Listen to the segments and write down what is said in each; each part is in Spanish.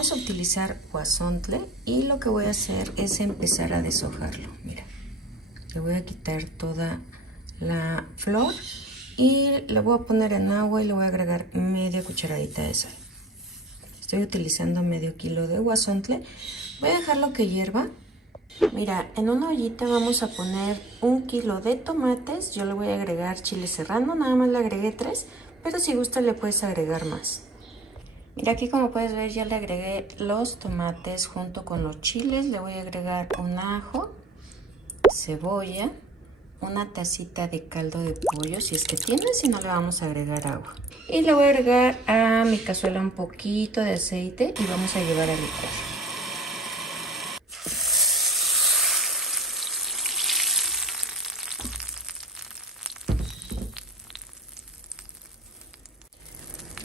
Vamos a utilizar guasontle y lo que voy a hacer es empezar a deshojarlo. Mira, le voy a quitar toda la flor y la voy a poner en agua y le voy a agregar media cucharadita de sal. Estoy utilizando medio kilo de guasontle. Voy a dejarlo que hierva. Mira, en una ollita vamos a poner 1 kilo de tomates. Yo le voy a agregar chile serrano, nada más le agregué 3, pero si gusta le puedes agregar más. Mira, aquí como puedes ver ya le agregué los tomates junto con los chiles. Le voy a agregar un ajo, cebolla, una tacita de caldo de pollo si es que tienes, si no le vamos a agregar agua. Y le voy a agregar a mi cazuela un poquito de aceite y vamos a llevar a licuar.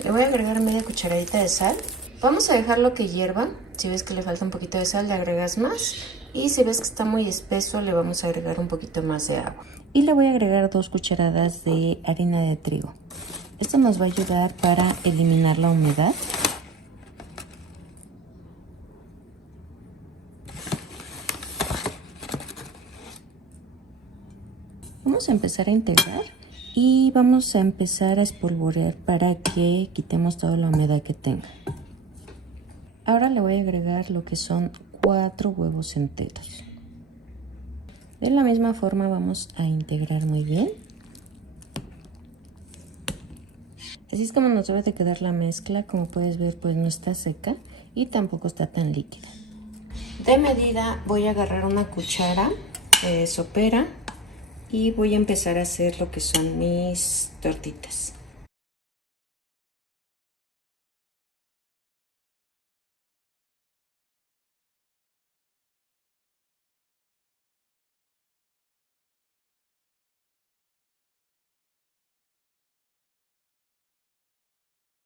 Le voy a agregar media cucharadita de sal. Vamos a dejarlo que hierva. Si ves que le falta un poquito de sal, le agregas más. Y si ves que está muy espeso, le vamos a agregar un poquito más de agua. Y le voy a agregar 2 cucharadas de harina de trigo. Esto nos va a ayudar para eliminar la humedad. Vamos a empezar a integrar y vamos a empezar a espolvorear para que quitemos toda la humedad que tenga. Ahora le voy a agregar lo que son 4 huevos enteros. De la misma forma vamos a integrar muy bien. Así es como nos debe de quedar la mezcla. Como puedes ver, pues no está seca y tampoco está tan líquida. De medida voy a agarrar una cuchara sopera y voy a empezar a hacer lo que son mis tortitas.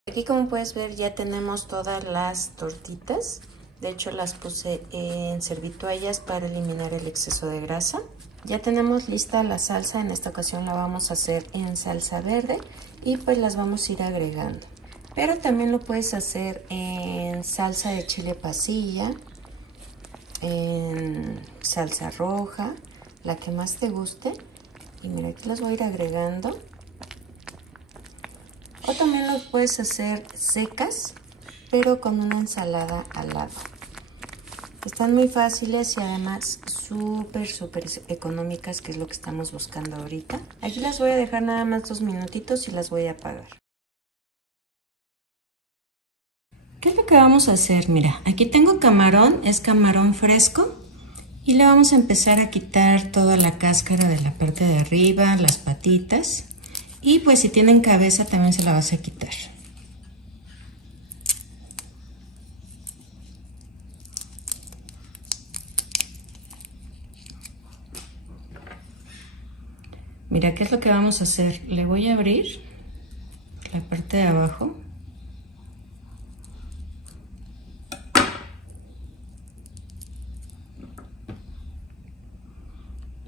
Aquí como puedes ver ya tenemos todas las tortitas. De hecho las puse en servitoallas para eliminar el exceso de grasa. Ya tenemos lista la salsa. En esta ocasión la vamos a hacer en salsa verde y pues las vamos a ir agregando. Pero también lo puedes hacer en salsa de chile pasilla, en salsa roja, la que más te guste. Y mira, aquí las voy a ir agregando. O también lo puedes hacer secas, pero con una ensalada al lado. Están muy fáciles y además súper económicas, que es lo que estamos buscando ahorita. Aquí las voy a dejar nada más 2 minutitos y las voy a apagar. ¿Qué es lo que vamos a hacer? Mira, aquí tengo camarón, es camarón fresco. Y le vamos a empezar a quitar toda la cáscara de la parte de arriba, las patitas. Y pues si tienen cabeza también se la vas a quitar. Mira, ¿qué es lo que vamos a hacer? Le voy a abrir la parte de abajo.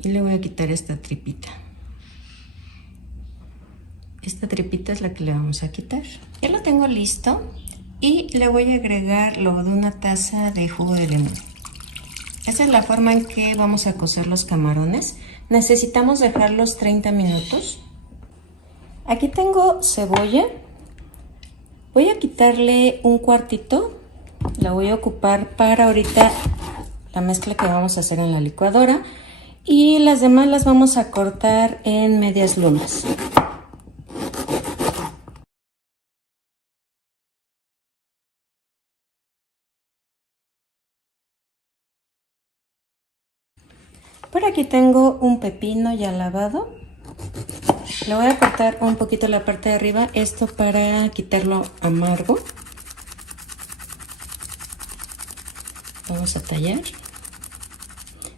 Y le voy a quitar esta tripita. Esta tripita es la que le vamos a quitar. Ya lo tengo listo y le voy a agregar lo de una taza de jugo de limón. Esta es la forma en que vamos a cocer los camarones. Necesitamos dejarlos 30 minutos. Aquí tengo cebolla. Voy a quitarle un cuartito. La voy a ocupar para ahorita la mezcla que vamos a hacer en la licuadora. Y las demás las vamos a cortar en medias lunas. Por aquí tengo un pepino ya lavado. Le voy a cortar un poquito la parte de arriba, esto para quitarlo amargo. Vamos a tallar.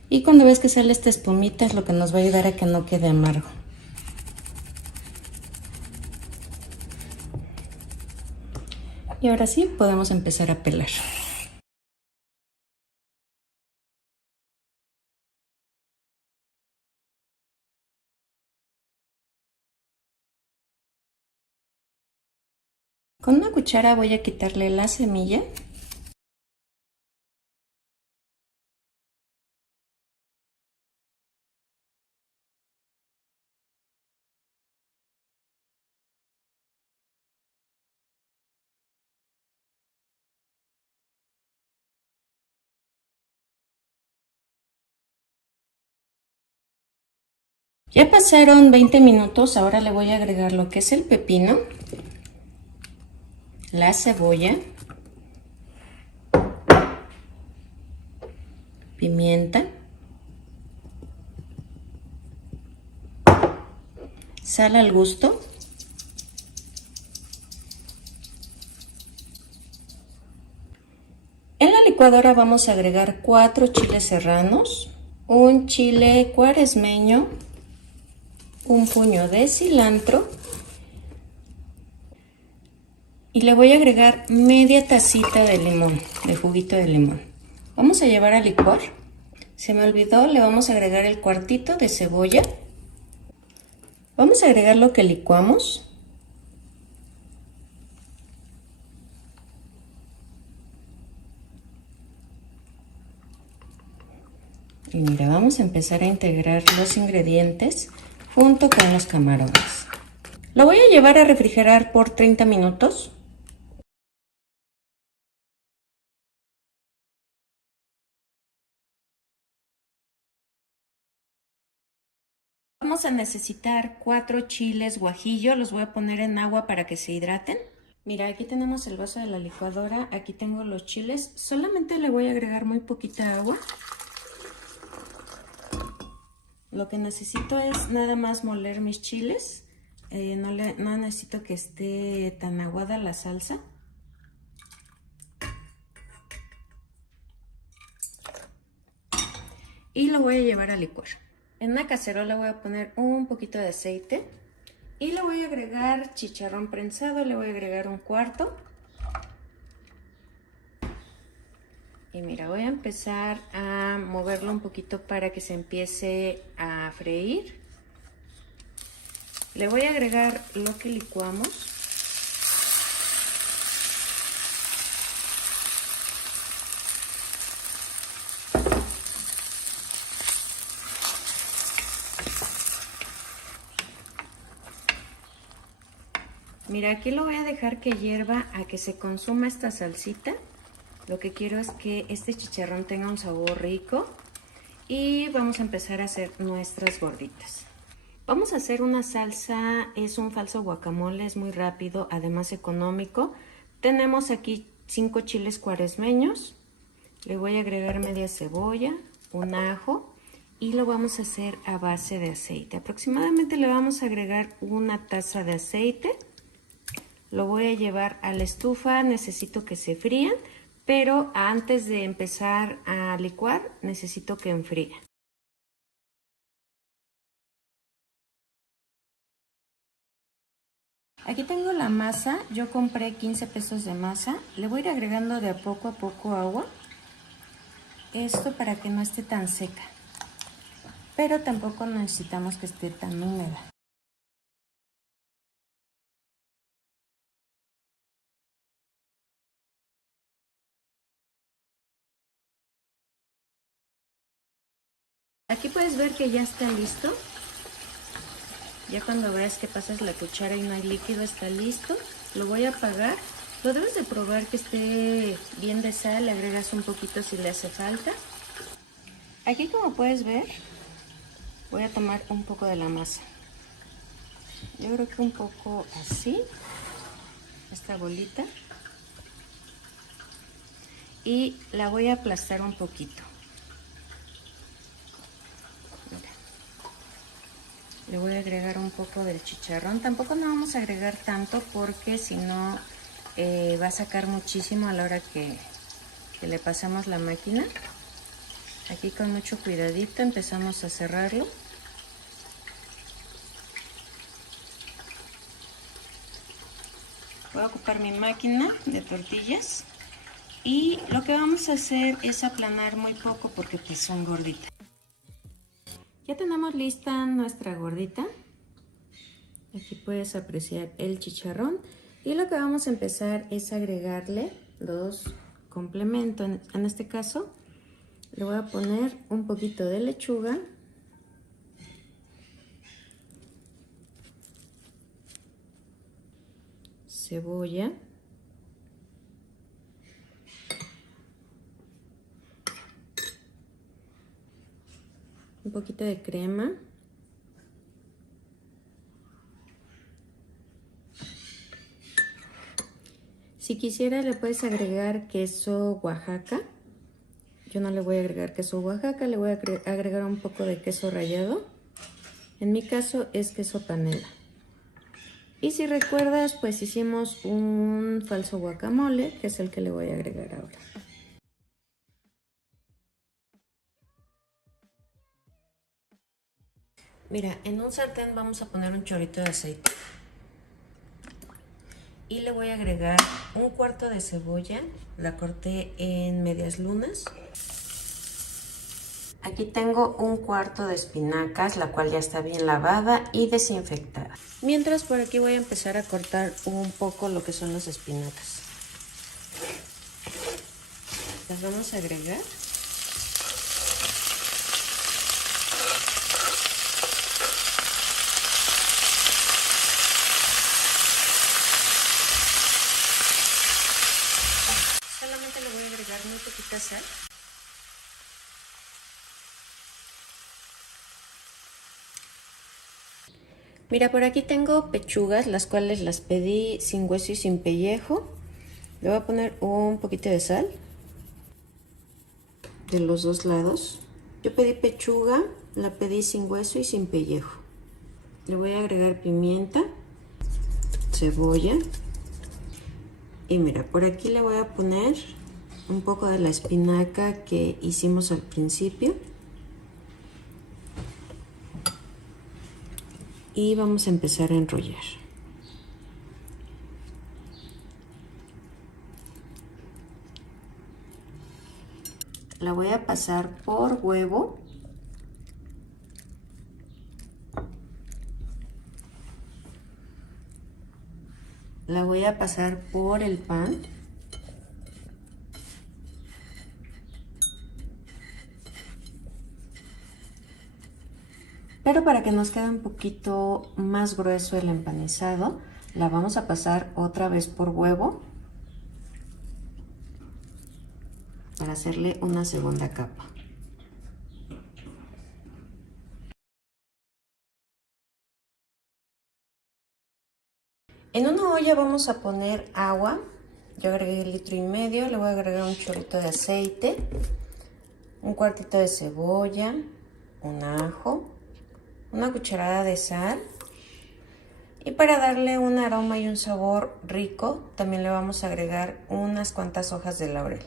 Y cuando ves que sale esta espumita es lo que nos va a ayudar a que no quede amargo. Y ahora sí podemos empezar a pelar. Con una cuchara voy a quitarle la semilla Ya pasaron 20 minutos, ahora le voy a agregar lo que es el pepino, la cebolla, pimienta, sal al gusto. En la licuadora vamos a agregar 4 chiles serranos, un chile cuaresmeño, un puño de cilantro y le voy a agregar media tacita de limón, de juguito de limón. Vamos a llevar a licuar. Se me olvidó, le vamos a agregar el cuartito de cebolla. Vamos a agregar lo que licuamos. Y mira, vamos a empezar a integrar los ingredientes junto con los camarones. Lo voy a llevar a refrigerar por 30 minutos. Vamos a necesitar 4 chiles guajillo, los voy a poner en agua para que se hidraten. Mira, aquí tenemos el vaso de la licuadora, aquí tengo los chiles, solamente le voy a agregar muy poquita agua. Lo que necesito es nada más moler mis chiles, no necesito que esté tan aguada la salsa. Y lo voy a llevar a licuar. En una cacerola voy a poner un poquito de aceite y le voy a agregar chicharrón prensado, le voy a agregar un cuarto. Y mira, voy a empezar a moverlo un poquito para que se empiece a freír. Le voy a agregar lo que licuamos. Mira, aquí lo voy a dejar que hierva a que se consuma esta salsita. Lo que quiero es que este chicharrón tenga un sabor rico. Y vamos a empezar a hacer nuestras gorditas. Vamos a hacer una salsa, es un falso guacamole, es muy rápido, además económico. Tenemos aquí 5 chiles cuaresmeños. Le voy a agregar media cebolla, un ajo y lo vamos a hacer a base de aceite. Aproximadamente le vamos a agregar una taza de aceite. Lo voy a llevar a la estufa, necesito que se frían, pero antes de empezar a licuar necesito que enfríe. Aquí tengo la masa, yo compré 15 pesos de masa, le voy a ir agregando de a poco agua, esto para que no esté tan seca, pero tampoco necesitamos que esté tan húmeda. Aquí puedes ver que ya está listo. Ya cuando veas que pasas la cuchara y no hay líquido, está listo. Lo voy a apagar. Lo debes de probar que esté bien de sal, le agregas un poquito si le hace falta. Aquí como puedes ver, voy a tomar un poco de la masa. Yo creo que un poco así, esta bolita. Y la voy a aplastar un poquito. Le voy a agregar un poco del chicharrón. Tampoco no vamos a agregar tanto porque si no va a sacar muchísimo a la hora que le pasamos la máquina. Aquí con mucho cuidadito empezamos a cerrarlo. Voy a ocupar mi máquina de tortillas y lo que vamos a hacer es aplanar muy poco porque pues son gorditas. Ya tenemos lista nuestra gordita. Aquí puedes apreciar el chicharrón y lo que vamos a empezar es agregarle los complementos. En este caso le voy a poner un poquito de lechuga, cebolla, un poquito de crema, Si quisiera le puedes agregar queso Oaxaca. Yo no le voy a agregar queso Oaxaca, le voy a agregar un poco de queso rallado. En mi caso es queso panela. Y si recuerdas, pues hicimos un falso guacamole, que es el que le voy a agregar ahora. Mira, en un sartén vamos a poner un chorrito de aceite. Y le voy a agregar un cuarto de cebolla, la corté en medias lunas. Aquí tengo un cuarto de espinacas, la cual ya está bien lavada y desinfectada. Mientras por aquí voy a empezar a cortar un poco lo que son las espinacas. Las vamos a agregar. Solamente le voy a agregar muy poquita sal. Mira, por aquí tengo pechugas, las cuales las pedí sin hueso y sin pellejo. Le voy a poner un poquito de sal de los dos lados. Yo pedí pechuga, la pedí sin hueso y sin pellejo. Le voy a agregar pimienta, cebolla. Y mira, por aquí le voy a poner un poco de la espinaca que hicimos al principio. Y vamos a empezar a enrollar. La voy a pasar por huevo. La voy a pasar por el pan. Pero para que nos quede un poquito más grueso el empanizado, la vamos a pasar otra vez por huevo para hacerle una segunda capa. En una olla vamos a poner agua. Yo agregué 1,5 litros, le voy a agregar un chorrito de aceite, un cuartito de cebolla, un ajo, una cucharada de sal. Y para darle un aroma y un sabor rico, también le vamos a agregar unas cuantas hojas de laurel.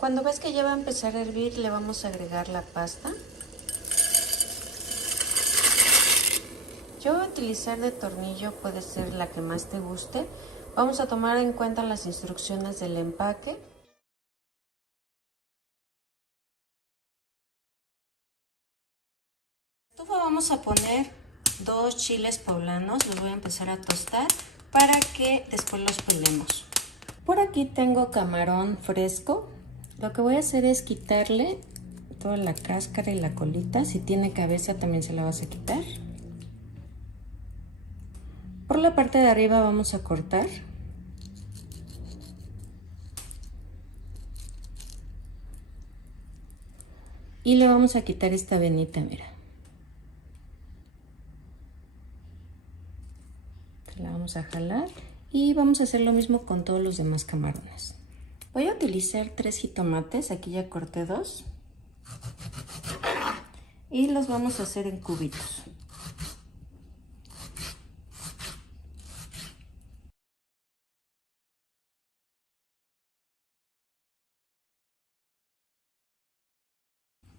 Cuando ves que ya va a empezar a hervir, le vamos a agregar la pasta. Yo voy a utilizar de tornillo, puede ser la que más te guste. Vamos a tomar en cuenta las instrucciones del empaque. En la estufa vamos a poner 2 chiles poblanos, los voy a empezar a tostar para que después los pelemos. Por aquí tengo camarón fresco. Lo que voy a hacer es quitarle toda la cáscara y la colita. Si tiene cabeza también se la vas a quitar. Por la parte de arriba vamos a cortar. Y le vamos a quitar esta venita, mira. La vamos a jalar y vamos a hacer lo mismo con todos los demás camarones. Voy a utilizar 3 jitomates, aquí ya corté 2. Y los vamos a hacer en cubitos.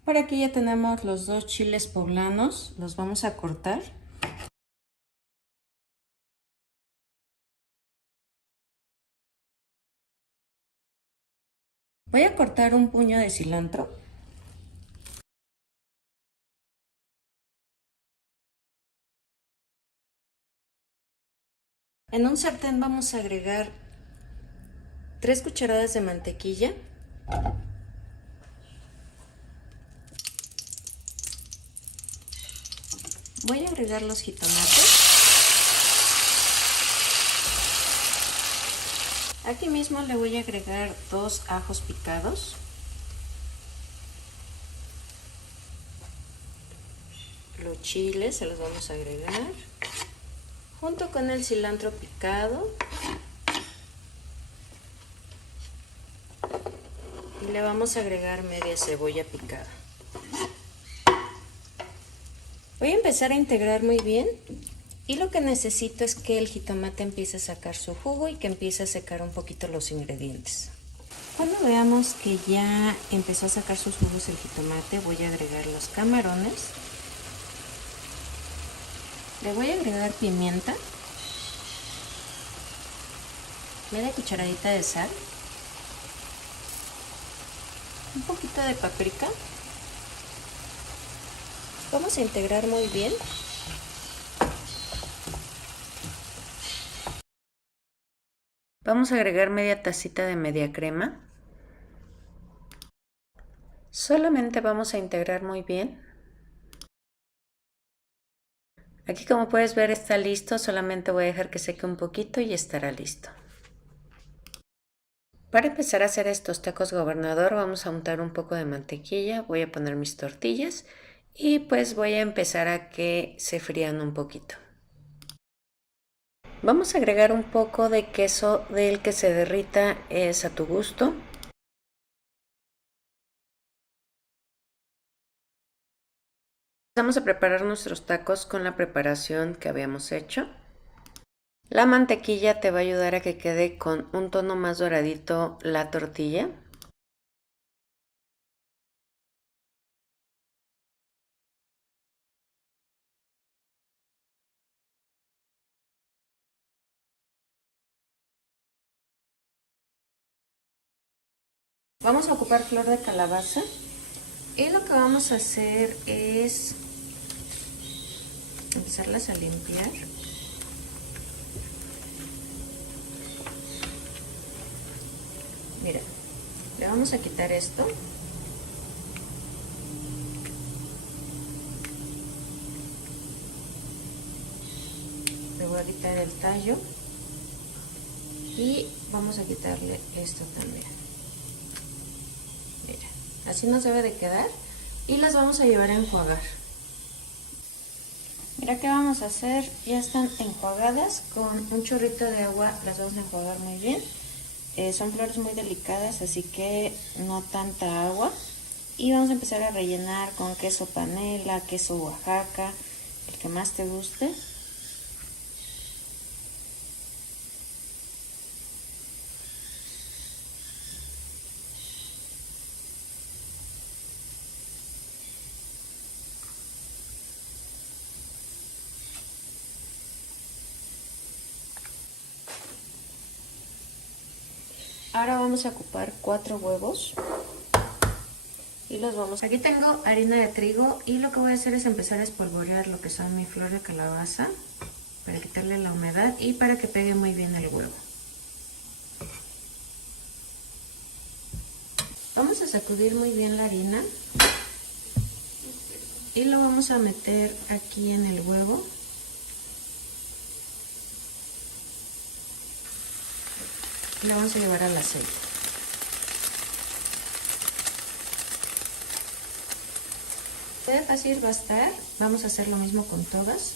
Por aquí ya tenemos los 2 chiles poblanos, los vamos a cortar. Voy a cortar un puño de cilantro. En un sartén vamos a agregar 3 cucharadas de mantequilla. Voy a agregar los jitomates. Aquí mismo le voy a agregar 2 ajos picados. Los chiles se los vamos a agregar junto con el cilantro picado. y le vamos a agregar media cebolla picada. Voy a empezar a integrar muy bien y lo que necesito es que el jitomate empiece a sacar su jugo y que empiece a secar un poquito los ingredientes. Cuando veamos que ya empezó a sacar sus jugos el jitomate, voy a agregar los camarones. Le voy a agregar pimienta, media cucharadita de sal, un poquito de paprika. Vamos a integrar muy bien. Vamos a agregar media tacita de media crema. Solamente vamos a integrar muy bien. Aquí, como puedes ver, está listo. Solamente voy a dejar que seque un poquito y estará listo. Para empezar a hacer estos tacos gobernador vamos a untar un poco de mantequilla. Voy a poner mis tortillas y pues voy a empezar a que se frían un poquito. Vamos a agregar un poco de queso del que se derrita, es a tu gusto. Vamos a preparar nuestros tacos con la preparación que habíamos hecho. La mantequilla te va a ayudar a que quede con un tono más doradito la tortilla. Vamos a ocupar flor de calabaza y lo que vamos a hacer es empezarlas a limpiar. Mira, le vamos a quitar esto. Le voy a quitar el tallo y vamos a quitarle esto también. Mira, así nos debe de quedar y las vamos a llevar a enjuagar. Mira qué vamos a hacer, ya están enjuagadas, con un chorrito de agua las vamos a enjuagar muy bien. Son flores muy delicadas, así que no tanta agua. Y vamos a empezar a rellenar con queso panela, queso Oaxaca, el que más te guste. Ahora vamos a ocupar 4 huevos y los vamos... Aquí tengo harina de trigo y lo que voy a hacer es empezar a espolvorear lo que son mi flor de calabaza para quitarle la humedad y para que pegue muy bien el huevo. Vamos a sacudir muy bien la harina y lo vamos a meter aquí en el huevo. Y lo vamos a llevar al aceite. Qué fácil va a estar. Vamos a hacer lo mismo con todas.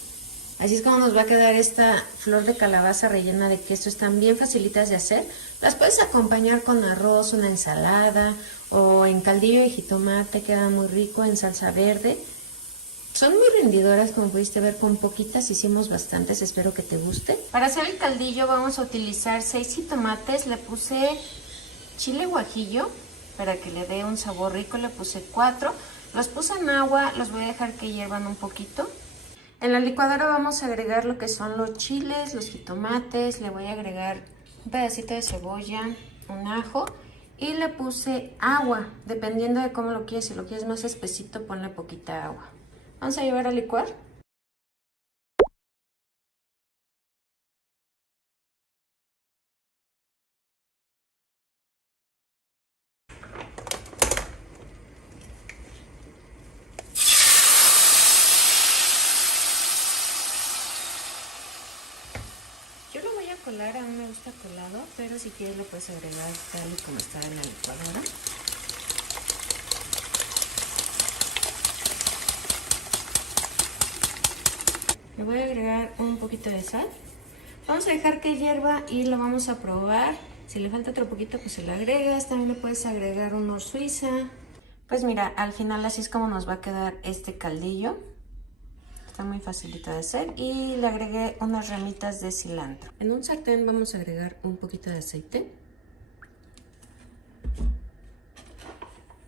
Así es como nos va a quedar esta flor de calabaza rellena de queso. Están bien facilitas de hacer. Las puedes acompañar con arroz, una ensalada o en caldillo de jitomate. Queda muy rico, en salsa verde. Son muy rendidoras, como pudiste ver, con poquitas hicimos bastantes, espero que te guste. Para hacer el caldillo vamos a utilizar 6 jitomates, le puse chile guajillo para que le dé un sabor rico, le puse 4. Los puse en agua, los voy a dejar que hiervan un poquito. En la licuadora vamos a agregar lo que son los chiles, los jitomates, le voy a agregar un pedacito de cebolla, un ajo y le puse agua, dependiendo de cómo lo quieres, si lo quieres más espesito ponle poquita agua. Vamos a llevar a licuar. Yo lo voy a colar, a mí me gusta colado, pero si quieres lo puedes agregar tal y como está en la licuadora. Le voy a agregar un poquito de sal. Vamos a dejar que hierva y lo vamos a probar Si le falta otro poquito, pues se le agregas. También le puedes agregar un nor suiza. Pues mira, al final así es como nos va a quedar este caldillo. Está muy facilito de hacer. Y le agregué unas ramitas de cilantro. En un sartén vamos a agregar un poquito de aceite.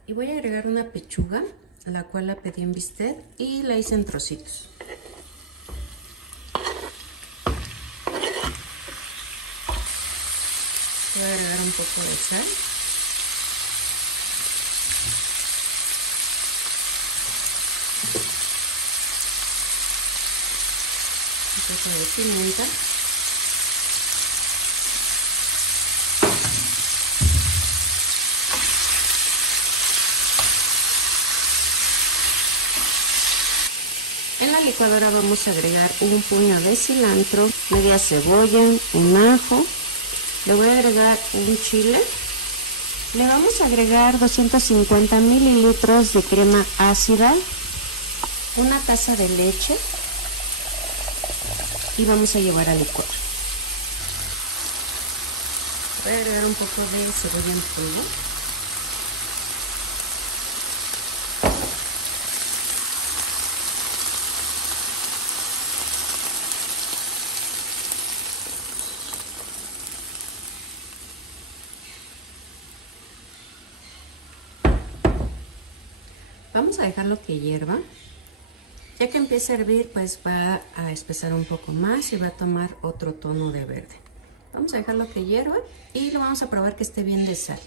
Y voy a agregar una pechuga, la cual la pedí en bistec y la hice en trocitos. Voy a agregar un poco de sal. Un poco de pimienta. En la licuadora vamos a agregar un puño de cilantro, media cebolla, un ajo. Le voy a agregar un chile. Le vamos a agregar 250 mililitros de crema ácida, una taza de leche y vamos a llevar a licuar. Voy a agregar un poco de cebolla en polvo. Vamos a dejarlo que hierva. Ya que empiece a hervir, pues va a espesar un poco más y va a tomar otro tono de verde. Vamos a dejarlo que hierva y lo vamos a probar que esté bien de sal.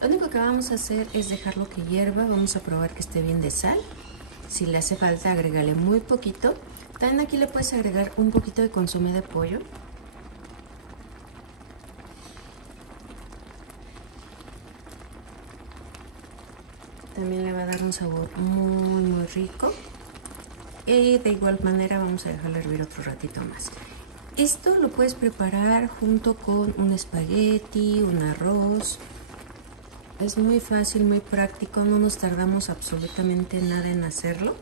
Lo único que vamos a hacer es dejarlo que hierva. Vamos a probar que esté bien de sal. Si le hace falta, agrégale muy poquito. También aquí le puedes agregar un poquito de consomé de pollo. También le va a dar un sabor muy rico. Y de igual manera vamos a dejarlo hervir otro ratito más. Esto lo puedes preparar junto con un espagueti, un arroz. Es muy fácil, muy práctico, no nos tardamos absolutamente nada en hacerlo.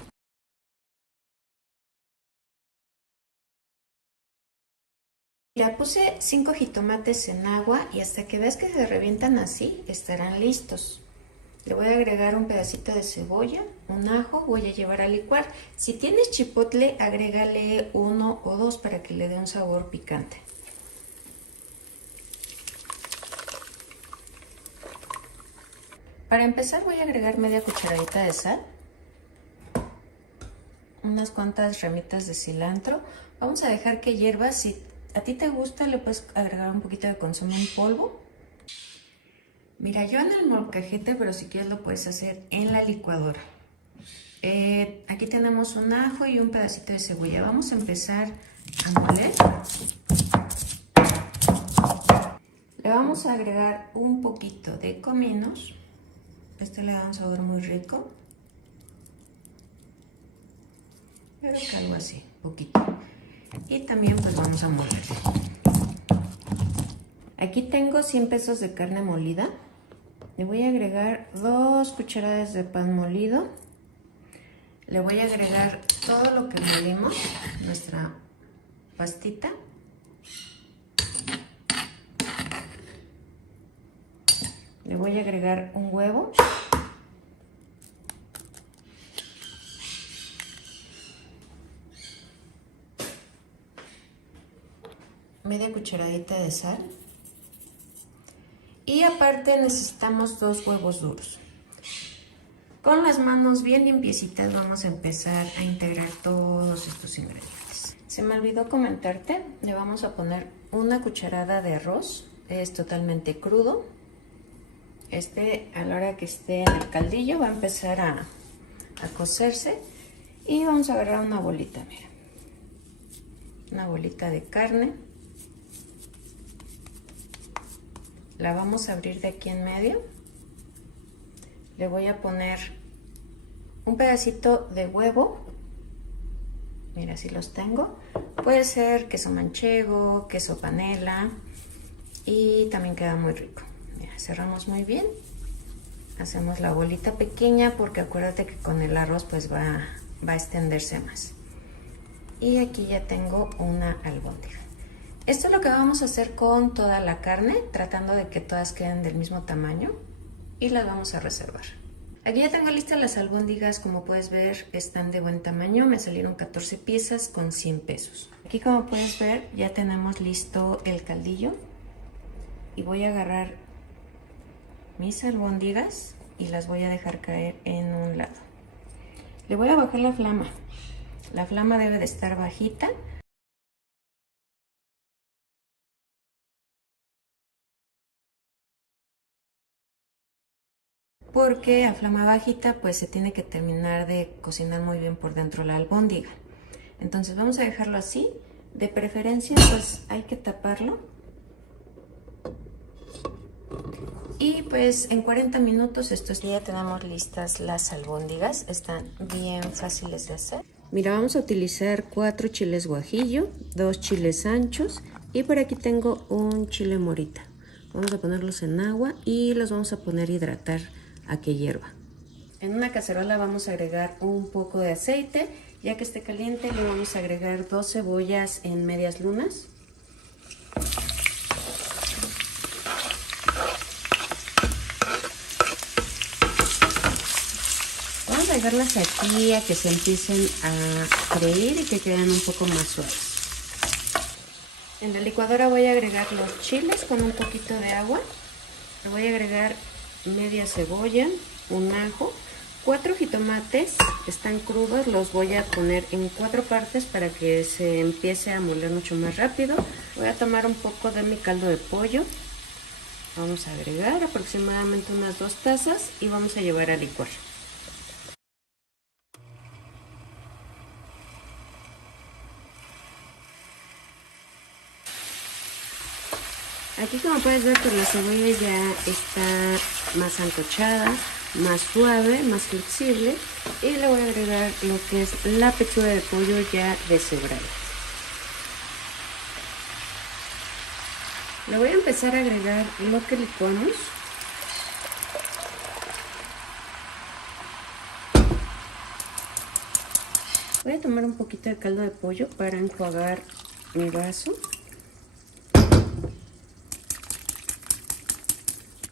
Ya puse 5 jitomates en agua y hasta que veas que se revientan así, estarán listos. Le voy a agregar un pedacito de cebolla, un ajo, voy a llevar a licuar. Si tienes chipotle, agrégale 1 o 2 para que le dé un sabor picante. Para empezar voy a agregar media cucharadita de sal, unas cuantas ramitas de cilantro. Vamos a dejar que hierva. Si a ti te gusta, le puedes agregar un poquito de consomé en polvo. Mira, yo en el molcajete, pero si quieres lo puedes hacer en la licuadora. Aquí tenemos un ajo y un pedacito de cebolla. Vamos a empezar a moler. Le vamos a agregar un poquito de cominos. Este le da un sabor muy rico. Pero que algo así, poquito. Y también pues vamos a moler. Aquí tengo 100 pesos de carne molida. Le voy a agregar 2 cucharadas de pan molido. Le voy a agregar todo lo que molimos, nuestra pastita. Le voy a agregar un huevo. Media cucharadita de sal. Y aparte necesitamos 2 huevos duros. Con las manos bien limpiecitas vamos a empezar a integrar todos estos ingredientes. Se me olvidó comentarte, le vamos a poner una cucharada de arroz. Es totalmente crudo. A la hora que esté en el caldillo va a empezar a cocerse. Y vamos a agarrar una bolita, mira. Una bolita de carne. La vamos a abrir de aquí en medio. Le voy a poner un pedacito de huevo. Mira, así los tengo. Puede ser queso manchego, queso panela. Y también queda muy rico. Mira, cerramos muy bien. Hacemos la bolita pequeña porque acuérdate que con el arroz pues va a extenderse más. Y aquí ya tengo una albóndiga. Esto es lo que vamos a hacer con toda la carne, tratando de que todas queden del mismo tamaño y las vamos a reservar. Aquí ya tengo listas las albóndigas, como puedes ver están de buen tamaño, me salieron 14 piezas con 100 pesos. Aquí como puedes ver ya tenemos listo el caldillo y voy a agarrar mis albóndigas y las voy a dejar caer en un lado. Le voy a bajar la flama debe de estar bajita. Porque a flama bajita pues se tiene que terminar de cocinar muy bien por dentro la albóndiga. Entonces vamos a dejarlo así, de preferencia pues hay que taparlo. Y pues en 40 minutos ya tenemos listas las albóndigas, están bien fáciles de hacer. Mira, vamos a utilizar 4 chiles guajillo, 2 chiles anchos y por aquí tengo un chile morita. Vamos a ponerlos en agua y los vamos a poner a hidratar a que hierva. En una cacerola vamos a agregar un poco de aceite, ya que esté caliente le vamos a agregar 2 cebollas en medias lunas. Vamos a dejarlas aquí a que se empiecen a freír y que queden un poco más suaves. En la licuadora voy a agregar los chiles con un poquito de agua. Le voy a agregar media cebolla, un ajo, 4 jitomates, están crudos, los voy a poner en 4 partes para que se empiece a moler mucho más rápido. Voy a tomar un poco de mi caldo de pollo, vamos a agregar aproximadamente unas 2 tazas y vamos a llevar a licuar. Aquí como puedes ver pues la cebolla ya está más ancochada, más suave, más flexible y le voy a agregar lo que es la pechuga de pollo ya deshebrada. Le voy a empezar a agregar lo que licuamos. Voy a tomar un poquito de caldo de pollo para enjuagar mi vaso.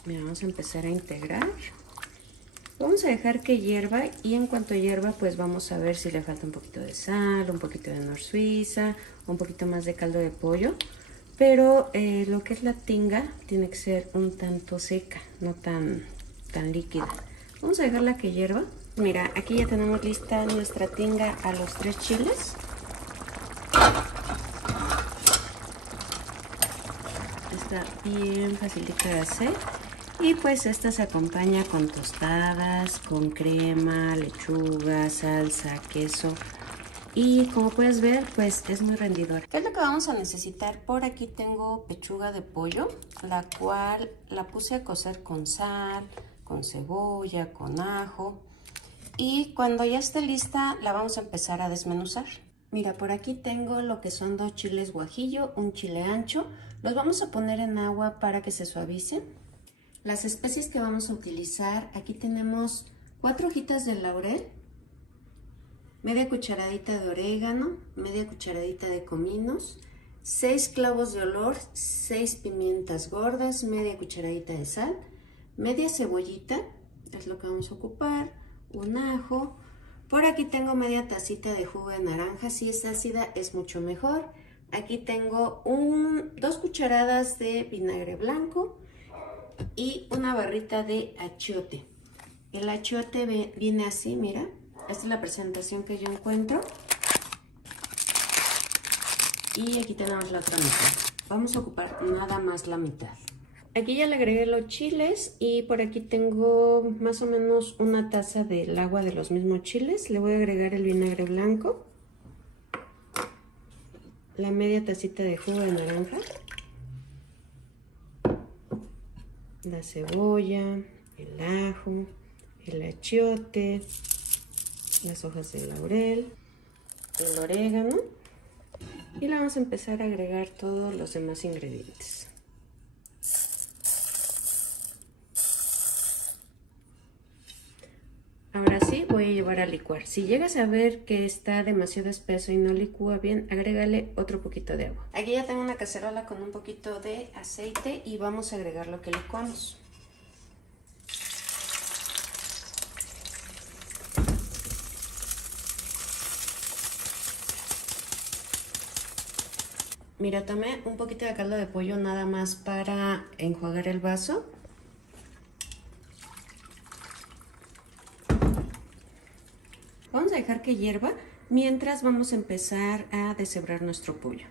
Mira, vamos a empezar a integrar. Vamos a dejar que hierva y en cuanto hierva pues vamos a ver si le falta un poquito de sal, un poquito de nor suiza, un poquito más de caldo de pollo. Pero lo que es la tinga tiene que ser un tanto seca, no tan líquida. Vamos a dejarla que hierva. Mira, aquí ya tenemos lista nuestra tinga a los 3 chiles. Está bien facilita de hacer. Y pues esta se acompaña con tostadas, con crema, lechuga, salsa, queso. Y como puedes ver, pues es muy rendidor. ¿Qué es lo que vamos a necesitar? Por aquí tengo pechuga de pollo, la cual la puse a cocer con sal, con cebolla, con ajo. Y cuando ya esté lista, la vamos a empezar a desmenuzar. Mira, por aquí tengo lo que son 2 chiles guajillo, un chile ancho. Los vamos a poner en agua para que se suavicen. Las especies que vamos a utilizar, aquí tenemos 4 hojitas de laurel, media cucharadita de orégano, media cucharadita de cominos, 6 clavos de olor, 6 pimientas gordas, media cucharadita de sal, media cebollita, es lo que vamos a ocupar, un ajo. Por aquí tengo media tacita de jugo de naranja, si es ácida es mucho mejor. Aquí tengo 2 cucharadas de vinagre blanco y una barrita de achiote. El achiote viene así, mira. Esta es la presentación que yo encuentro. Y aquí tenemos la otra mitad. Vamos a ocupar nada más la mitad. Aquí ya le agregué los chiles y por aquí tengo más o menos una taza del agua de los mismos chiles. Le voy a agregar el vinagre blanco, la media tacita de jugo de naranja, la cebolla, el ajo, el achiote, las hojas de laurel, el orégano y le vamos a empezar a agregar todos los demás ingredientes. Ahora sí, voy a llevar a licuar. Si llegas a ver que está demasiado espeso y no licúa bien, agrégale otro poquito de agua. Aquí ya tengo una cacerola con un poquito de aceite y vamos a agregar lo que licuamos. Mira, tomé un poquito de caldo de pollo nada más para enjuagar el vaso. Vamos a dejar que hierva mientras vamos a empezar a deshebrar nuestro pollo.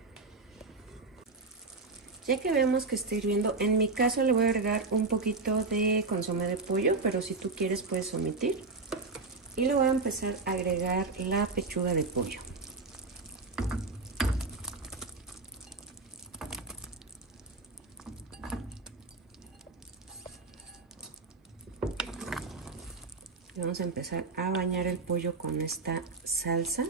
Ya que vemos que está hirviendo, en mi caso le voy a agregar un poquito de consomé de pollo, pero si tú quieres puedes omitir. Y le voy a empezar a agregar la pechuga de pollo. Vamos a empezar a bañar el pollo con esta salsa.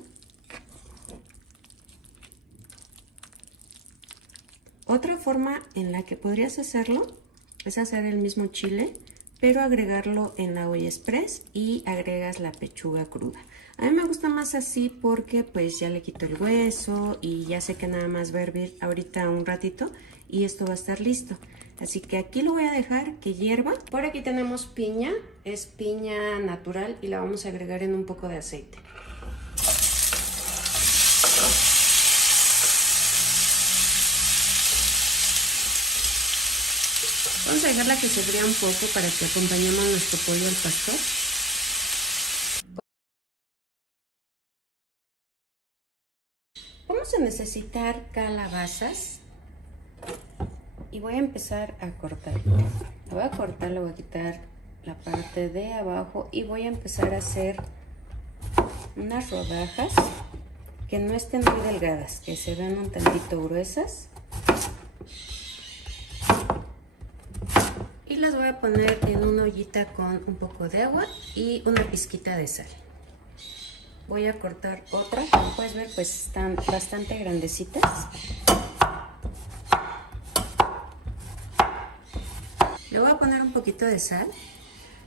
Otra forma en la que podrías hacerlo es hacer el mismo chile, pero agregarlo en la olla express y agregas la pechuga cruda. A mí me gusta más así porque pues ya le quito el hueso y ya sé que nada más va a hervir ahorita un ratito y esto va a estar listo. Así que aquí lo voy a dejar que hierva. Por aquí tenemos piña, es piña natural y la vamos a agregar en un poco de aceite. Vamos a dejarla que se fría un poco para que acompañemos nuestro pollo al pastor. Vamos a necesitar calabazas y voy a empezar a cortar. La voy a cortar, le voy a quitar la parte de abajo y voy a empezar a hacer unas rodajas que no estén muy delgadas, que se vean un tantito gruesas. Y las voy a poner en una ollita con un poco de agua y una pizquita de sal. Voy a cortar otra, como puedes ver pues están bastante grandecitas. Le voy a poner un poquito de sal.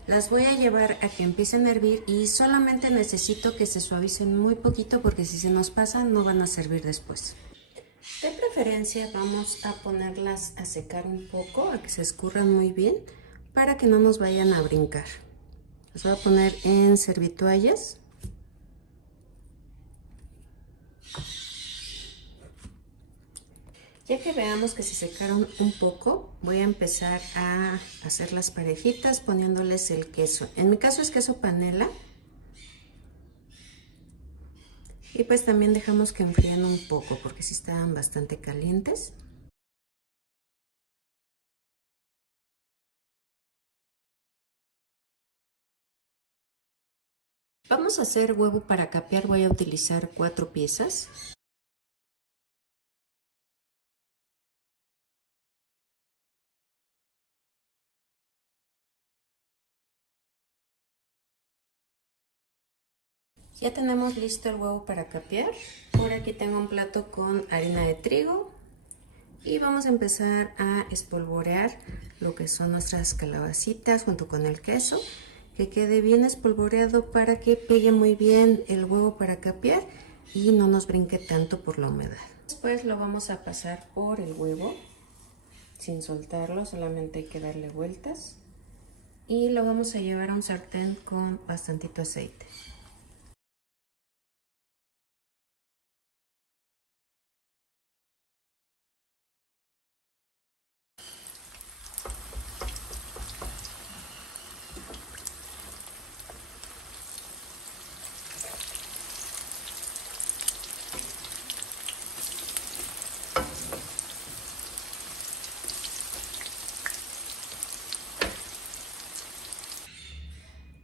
Las voy a llevar a que empiecen a hervir y solamente necesito que se suavicen muy poquito porque si se nos pasan no van a servir después. De preferencia vamos a ponerlas a secar un poco, a que se escurran muy bien para que no nos vayan a brincar. Las voy a poner en servitoallas. Ya que veamos que se secaron un poco, voy a empezar a hacer las parejitas poniéndoles el queso. En mi caso es queso panela. Y pues también dejamos que enfríen un poco porque sí estaban bastante calientes. Vamos a hacer huevo para capear, voy a utilizar 4 piezas. Ya tenemos listo el huevo para capear. Por aquí tengo un plato con harina de trigo y vamos a empezar a espolvorear lo que son nuestras calabacitas junto con el queso, que quede bien espolvoreado para que pegue muy bien el huevo para capear y no nos brinque tanto por la humedad. Después lo vamos a pasar por el huevo sin soltarlo, solamente hay que darle vueltas y lo vamos a llevar a un sartén con bastantito aceite.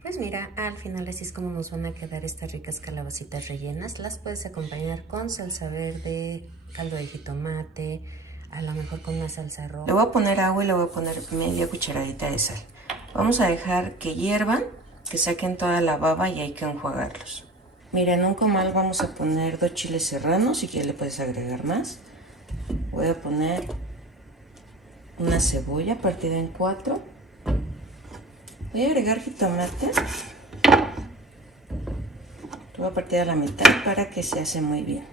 Pues mira, al final así es como nos van a quedar estas ricas calabacitas rellenas. Las puedes acompañar con salsa verde, caldo de jitomate, a lo mejor con una salsa roja. Le voy a poner agua y le voy a poner media cucharadita de sal. Vamos a dejar que hiervan, que saquen toda la baba y hay que enjuagarlos. Mira, en un comal vamos a poner 2 chiles serranos, si quieres le puedes agregar más. Voy a poner una cebolla partida en 4. Voy a agregar jitomate voy a partir a la mitad para que se hace muy bien.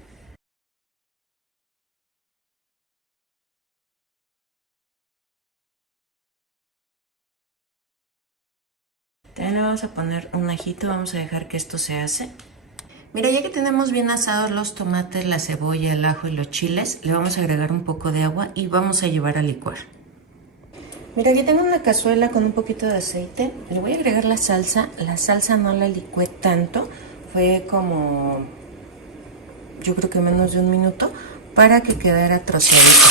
También le vamos a poner un ajito, vamos a dejar que esto se hace. Mira, ya que tenemos bien asados los tomates, la cebolla, el ajo y los chiles, le vamos a agregar un poco de agua y vamos a llevar a licuar. Mira, aquí tengo una cazuela con un poquito de aceite. Le voy a agregar la salsa. La salsa no la licué tanto, fue como, yo creo que menos de un minuto, para que quedara troceadita.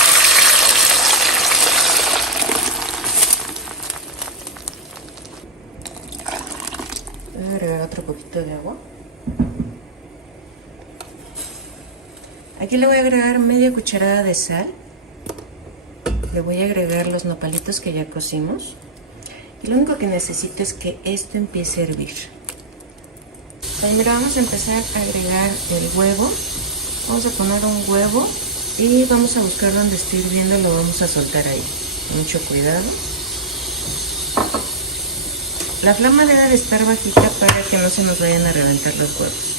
Voy a agregar otro poquito de agua. Aquí le voy a agregar media cucharada de sal. Le voy a agregar los nopalitos que ya cocimos. Y lo único que necesito es que esto empiece a hervir. Primero vamos a empezar a agregar el huevo. Vamos a poner un huevo y vamos a buscar donde esté hirviendo y lo vamos a soltar ahí. Mucho cuidado. La flama debe de estar bajita para que no se nos vayan a reventar los huevos.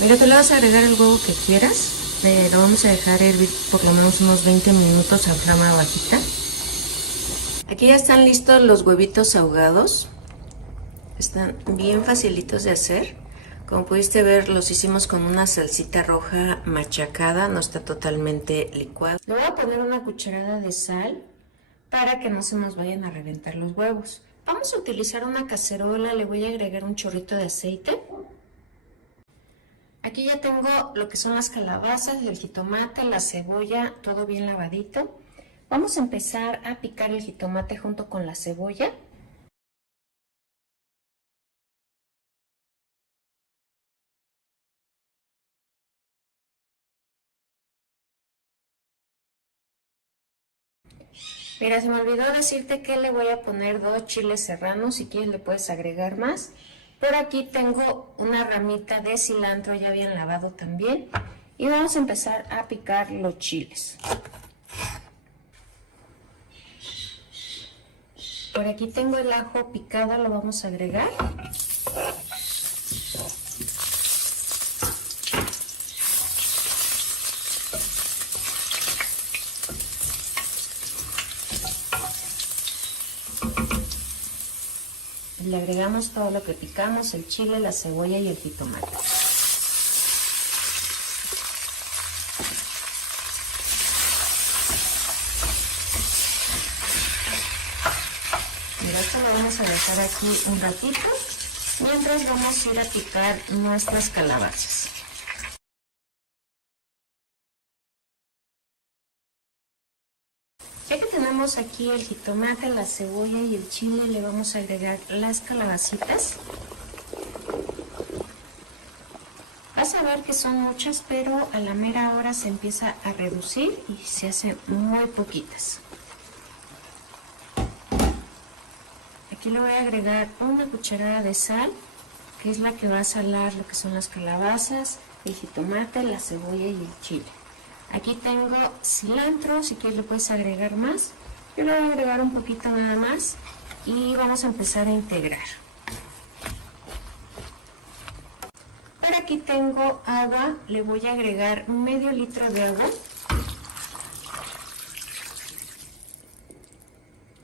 Mira, tú le vas a agregar el huevo que quieras. Lo vamos a dejar hervir por lo menos unos 20 minutos a flama bajita. Aquí ya están listos los huevitos ahogados. Están bien facilitos de hacer. Como pudiste ver, los hicimos con una salsita roja machacada, no está totalmente licuada. Le voy a poner una cucharada de sal para que no se nos vayan a reventar los huevos. Vamos a utilizar una cacerola, le voy a agregar un chorrito de aceite. Aquí ya tengo lo que son las calabazas, el jitomate, la cebolla, todo bien lavadito. Vamos a empezar a picar el jitomate junto con la cebolla. Mira, se me olvidó decirte que le voy a poner 2 chiles serranos, si quieres le puedes agregar más. Por aquí tengo una ramita de cilantro ya bien lavado también. Y vamos a empezar a picar los chiles. Por aquí tengo el ajo picado, lo vamos a agregar. Le agregamos todo lo que picamos, el chile, la cebolla y el jitomate. Mira, esto lo vamos a dejar aquí un ratito, mientras vamos a ir a picar nuestras calabazas. Ya que tenemos aquí el jitomate, la cebolla y el chile, le vamos a agregar las calabacitas. Vas a ver que son muchas, pero a la mera hora se empieza a reducir y se hacen muy poquitas. Aquí le voy a agregar una cucharada de sal, que es la que va a salar lo que son las calabazas, el jitomate, la cebolla y el chile. Aquí tengo cilantro, si quieres le puedes agregar más. Yo le voy a agregar un poquito nada más y vamos a empezar a integrar. Por aquí tengo agua, le voy a agregar medio litro de agua.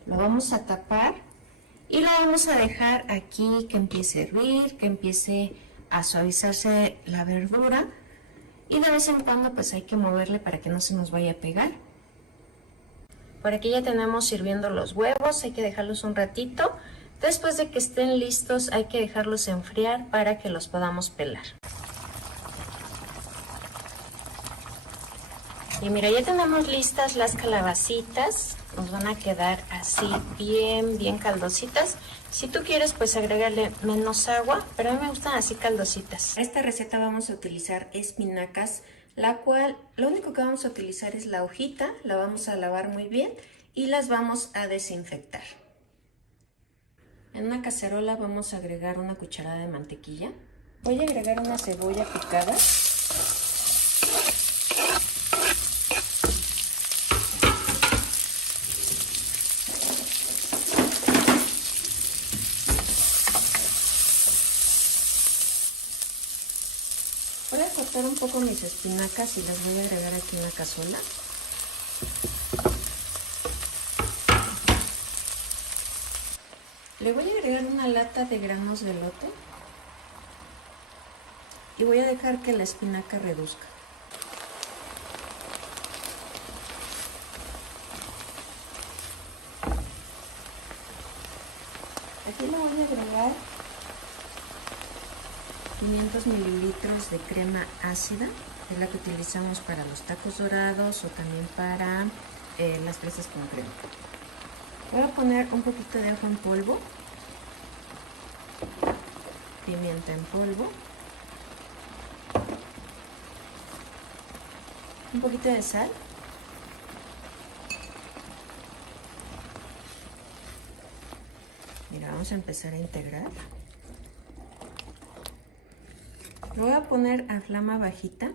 Lo vamos a tapar y lo vamos a dejar aquí que empiece a hervir, que empiece a suavizarse la verdura. Y de vez en cuando pues hay que moverle para que no se nos vaya a pegar. Por aquí ya tenemos hirviendo los huevos, hay que dejarlos un ratito. Después de que estén listos hay que dejarlos enfriar para que los podamos pelar. Y mira, ya tenemos listas las calabacitas, nos van a quedar así bien caldositas. Si tú quieres pues agregarle menos agua, pero a mí me gustan así caldositas. Para esta receta vamos a utilizar espinacas, la cual lo único que vamos a utilizar es la hojita, la vamos a lavar muy bien y las vamos a desinfectar. En una cacerola vamos a agregar una cucharada de mantequilla. Voy a agregar una cebolla picada. Voy a cortar un poco mis espinacas y las voy a agregar aquí en la cazuela. Le voy a agregar una lata de granos de elote y voy a dejar que la espinaca reduzca. Aquí le voy a agregar 500 mililitros de crema ácida, que es la que utilizamos para los tacos dorados o también para las fresas con crema. Voy a poner un poquito de ajo en polvo, pimienta en polvo, un poquito de sal, mira, vamos a empezar a integrar. Lo voy a poner a flama bajita.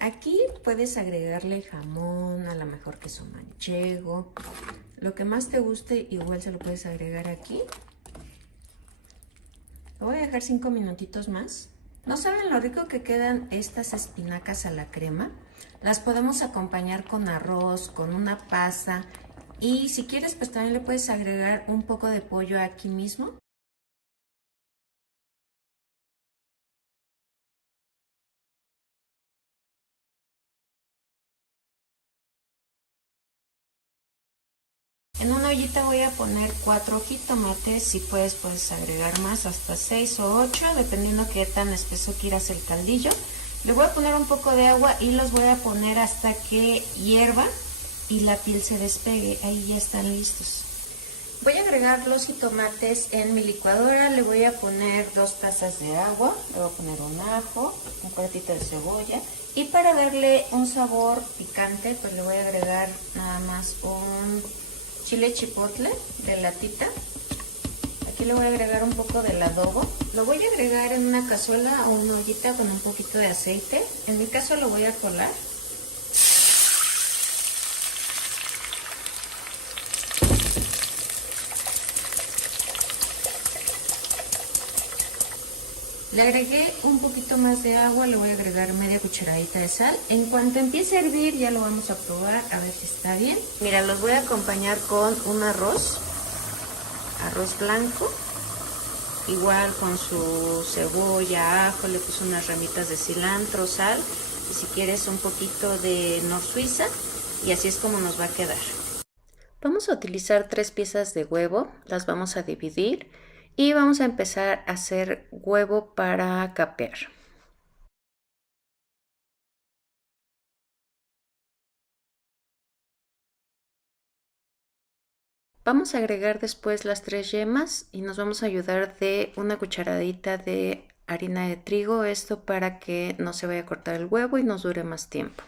Aquí puedes agregarle jamón, a lo mejor queso manchego, lo que más te guste, igual se lo puedes agregar aquí. Lo voy a dejar 5 minutitos más. ¿No saben lo rico que quedan estas espinacas a la crema? Las podemos acompañar con arroz, con una pasta, y si quieres pues también le puedes agregar un poco de pollo aquí mismo. En una ollita voy a poner 4 jitomates, si puedes agregar más, hasta 6 o 8, dependiendo qué tan espeso quieras el caldillo. Le voy a poner un poco de agua y los voy a poner hasta que hierva y la piel se despegue. Ahí ya están listos. Voy a agregar los jitomates en mi licuadora, le voy a poner 2 tazas de agua, le voy a poner un ajo, un cuartito de cebolla, y para darle un sabor picante pues le voy a agregar nada más un chile chipotle de latita. Aquí le voy a agregar un poco del adobo. Lo voy a agregar en una cazuela o una ollita con un poquito de aceite. En mi caso lo voy a colar. Le agregué un poquito más de agua, le voy a agregar media cucharadita de sal. En cuanto empiece a hervir ya lo vamos a probar a ver si está bien. Mira, los voy a acompañar con un arroz blanco, igual con su cebolla, ajo, le puse unas ramitas de cilantro, sal y si quieres un poquito de nor suiza, y así es como nos va a quedar. Vamos a utilizar 3 piezas de huevo, las vamos a dividir. Y vamos a empezar a hacer huevo para capear. Vamos a agregar después las 3 yemas y nos vamos a ayudar de una cucharadita de harina de trigo, esto para que no se vaya a cortar el huevo y nos dure más tiempo.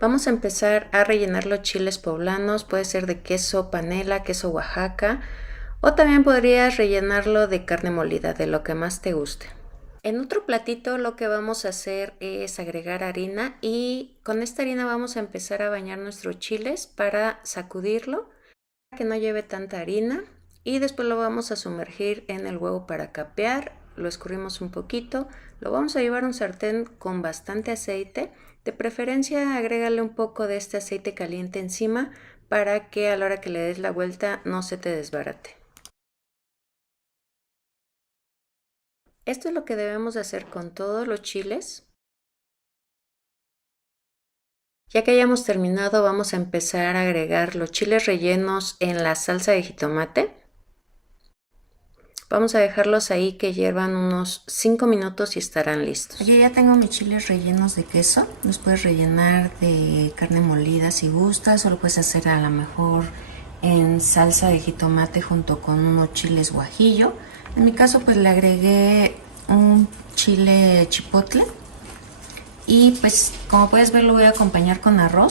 Vamos a empezar a rellenar los chiles poblanos, puede ser de queso panela, queso Oaxaca, o también podrías rellenarlo de carne molida, de lo que más te guste. En otro platito lo que vamos a hacer es agregar harina y con esta harina vamos a empezar a bañar nuestros chiles para sacudirlo, que no lleve tanta harina, y después lo vamos a sumergir en el huevo para capear. Lo escurrimos un poquito, lo vamos a llevar a un sartén con bastante aceite, de preferencia agrégale un poco de este aceite caliente encima para que a la hora que le des la vuelta no se te desbarate. Esto es lo que debemos de hacer con todos los chiles. Ya que hayamos terminado, vamos a empezar a agregar los chiles rellenos en la salsa de jitomate. Vamos a dejarlos ahí que hiervan unos 5 minutos y estarán listos. Aquí ya tengo mis chiles rellenos de queso. Los puedes rellenar de carne molida si gustas, o lo puedes hacer a lo mejor en salsa de jitomate junto con unos chiles guajillo. En mi caso pues le agregué un chile chipotle y pues como puedes ver lo voy a acompañar con arroz.